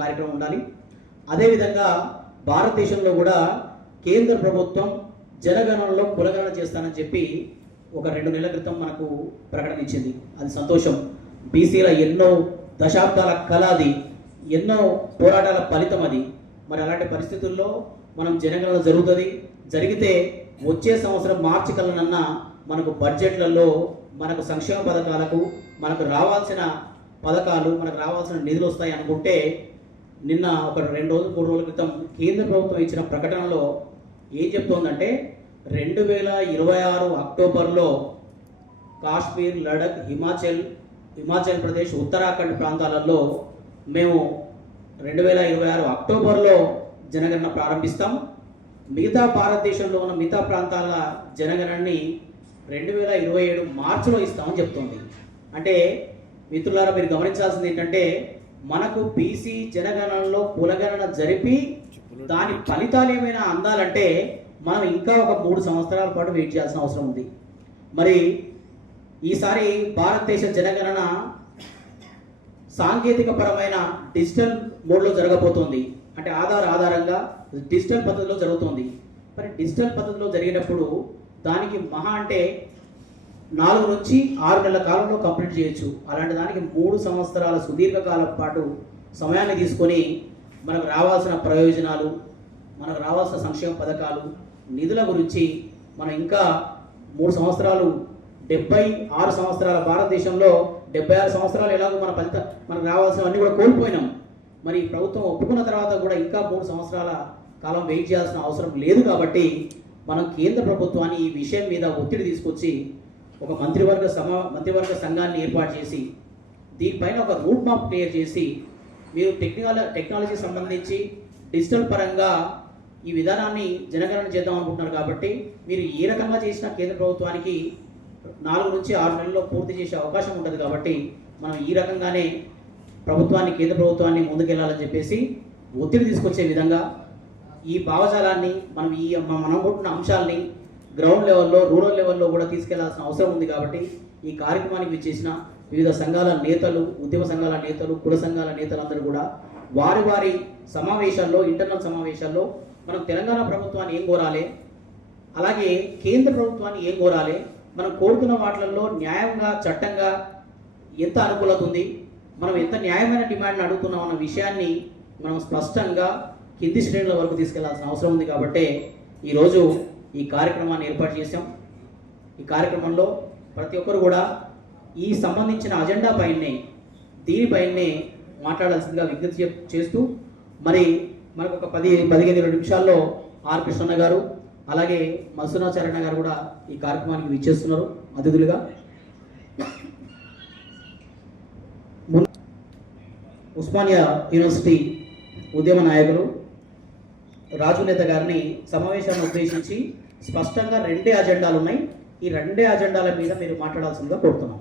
కార్యక్రమం ఉండాలి. అదేవిధంగా భారతదేశంలో కూడా కేంద్ర ప్రభుత్వం జనగణనలో కులగణన చేస్తానని చెప్పి ఒక రెండు నెలల క్రితం మనకు ప్రకటన ఇచ్చింది. అది సంతోషం. బీసీల ఎన్నో దశాబ్దాల కళ అది. ఎన్నో పోరాటాల ఫలితం అది. మరి అలాంటి పరిస్థితుల్లో మనం జనగణన జరుగుతుంది. జరిగితే వచ్చే సంవత్సరం మార్చి కలనన్నా మనకు బడ్జెట్లలో మనకు సంక్షేమ పథకాలకు మనకు రావాల్సిన పథకాలు మనకు రావాల్సిన నిధులు వస్తాయి అనుకుంటే నిన్న ఒక రెండు రోజులు మూడు రోజుల క్రితం కేంద్ర ప్రభుత్వం ఇచ్చిన ప్రకటనలో ఏం చెప్తోందంటే రెండు వేల ఇరవై ఆరు అక్టోబర్లో కాశ్మీర్ లడఖ్ హిమాచల్ హిమాచల్ ప్రదేశ్ ఉత్తరాఖండ్ ప్రాంతాలలో మేము రెండు వేల ఇరవై ఆరు అక్టోబర్లో జనగణన ప్రారంభిస్తాం. మిగతా భారతదేశంలో ఉన్న మిగతా ప్రాంతాల జనగణనని రెండు వేల ఇరవై ఏడు మార్చిలో ఇస్తామని చెప్తోంది. అంటే మిత్రులారా మీరు గమనించాల్సింది ఏంటంటే మనకు బీసీ జనగణనలో కులగణన జరిపి దాని ఫలితాలు ఏమైనా అందాలంటే మనం ఇంకా ఒక మూడు సంవత్సరాల పాటు వెయిట్ చేయాల్సిన అవసరం ఉంది. మరి ఈసారి భారతదేశ జనగణన సాంకేతిక పరమైన డిజిటల్ మోడ్లో జరగబోతోంది. అంటే ఆధార్ ఆధారంగా డిజిటల్ పద్ధతిలో జరుగుతుంది. మరి డిజిటల్ పద్ధతిలో జరిగినప్పుడు దానికి మహా అంటే నాలుగు నుంచి ఆరు నెలల కాలంలో కంప్లీట్ చేయొచ్చు. అలాంటి దానికి మూడు సంవత్సరాల సుదీర్ఘకాలం పాటు సమయాన్ని తీసుకొని మనకు రావాల్సిన ప్రయోజనాలు మనకు రావాల్సిన సంక్షేమ పథకాలు నిధుల గురించి మనం ఇంకా మూడు సంవత్సరాలు డెబ్బై ఆరు సంవత్సరాల భారతదేశంలో డెబ్బై ఆరు సంవత్సరాలు ఎలాగో మన ఫలిత మనకు రావాల్సినవన్నీ కూడా కోల్పోయినాం. మరి ప్రభుత్వం ఒప్పుకున్న తర్వాత కూడా ఇంకా మూడు సంవత్సరాల కాలం వెయిట్ చేయాల్సిన అవసరం లేదు కాబట్టి మనం కేంద్ర ప్రభుత్వాన్ని ఈ విషయం మీద ఒత్తిడి తీసుకొచ్చి ఒక మంత్రివర్గ సమా మంత్రివర్గ సంఘాన్ని ఏర్పాటు చేసి దీనిపైన ఒక రూట్ మ్యాప్ క్లియర్ చేసి మీరు టెక్నికల్ టెక్నాలజీ సంబంధించి డిజిటల్ పరంగా ఈ విధానాన్ని జనగణన చేద్దాం అనుకుంటున్నారు కాబట్టి మీరు ఏ రకంగా చేసినా కేంద్ర ప్రభుత్వానికి నాలుగు నుంచి ఆరు నెలల్లో పూర్తి చేసే అవకాశం ఉంటుంది కాబట్టి మనం ఈ రకంగానే ప్రభుత్వాన్ని కేంద్ర ప్రభుత్వాన్ని ముందుకెళ్ళాలని చెప్పేసి ఒత్తిడి తీసుకొచ్చే విధంగా ఈ భావజాలాన్ని మనం ఈ మనం కొట్టిన అంశాలని గ్రౌండ్ లెవెల్లో రూరల్ లెవెల్లో కూడా తీసుకెళ్ళాల్సిన అవసరం ఉంది కాబట్టి ఈ కార్యక్రమానికి చేసిన వివిధ సంఘాల నేతలు ఉద్యమ సంఘాల నేతలు కుల సంఘాల నేతలందరూ కూడా వారి వారి సమావేశాల్లో ఇంటర్నల్ సమావేశాల్లో మనం తెలంగాణ ప్రభుత్వాన్ని ఏం కోరాలి? అలాగే కేంద్ర ప్రభుత్వాన్ని ఏం కోరాలి? మనం కోరుతున్న వాటిల్లో న్యాయంగా చట్టంగా ఎంత అనుకూలత ఉంది? మనం ఎంత న్యాయమైన డిమాండ్ని అడుగుతున్నాం అన్న విషయాన్ని మనం స్పష్టంగా కింది శ్రేణుల వరకు తీసుకెళ్ళాల్సిన అవసరం ఉంది కాబట్టి ఈరోజు ఈ కార్యక్రమాన్ని ఏర్పాటు చేశాం. ఈ కార్యక్రమంలో ప్రతి ఒక్కరు కూడా ఈ సంబంధించిన అజెండా పైనే దీనిపైనే మాట్లాడాల్సిందిగా విజ్ఞప్తి చేస్తూ మరి మనకు ఒక పది పదిహేను ఇరవై నిమిషాల్లో ఆర్ కృష్ణన్న గారు అలాగే మత్స్యనాచారణ గారు కూడా ఈ కార్యక్రమానికి విచ్చేస్తున్నారు అతిథులుగా. ఉస్మానియా యూనివర్సిటీ ఉద్యమ నాయకులు రాజు నేత గారిని సమావేశాన్ని ఉద్దేశించి స్పష్టంగా రెండే అజెండాలు ఉన్నాయి ఈ రెండే అజెండాల మీద మీరు మాట్లాడాల్సిందిగా కోరుతున్నాం.